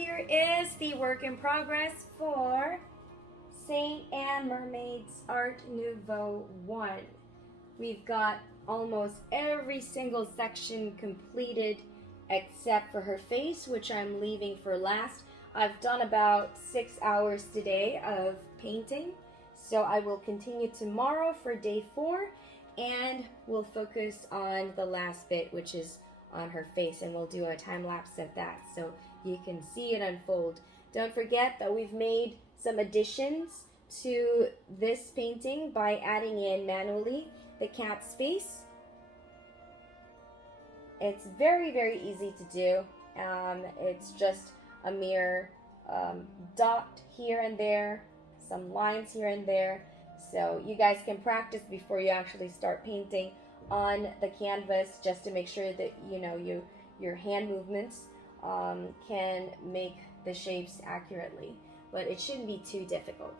here is the work in progress for STE-ANNE MERMAID's Art Nouveau I. We've got almost every single section completed except for her face, which I'm leaving for last. I've done about 6 hours today of painting, so I will continue tomorrow for day 4, and we'll focus on the last bit, which is on her face, and we'll do a time lapse of that so you can see it unfold. Don't forget that we've made some additions to this painting by adding in manually the cat's face. It's very, very easy to do. It's just a mere dot here and there, some lines here and there, so you guys can practice before you actually start painting on the canvas, just to make sure that your hand movements can make the shapes accurately, but it shouldn't be too difficult.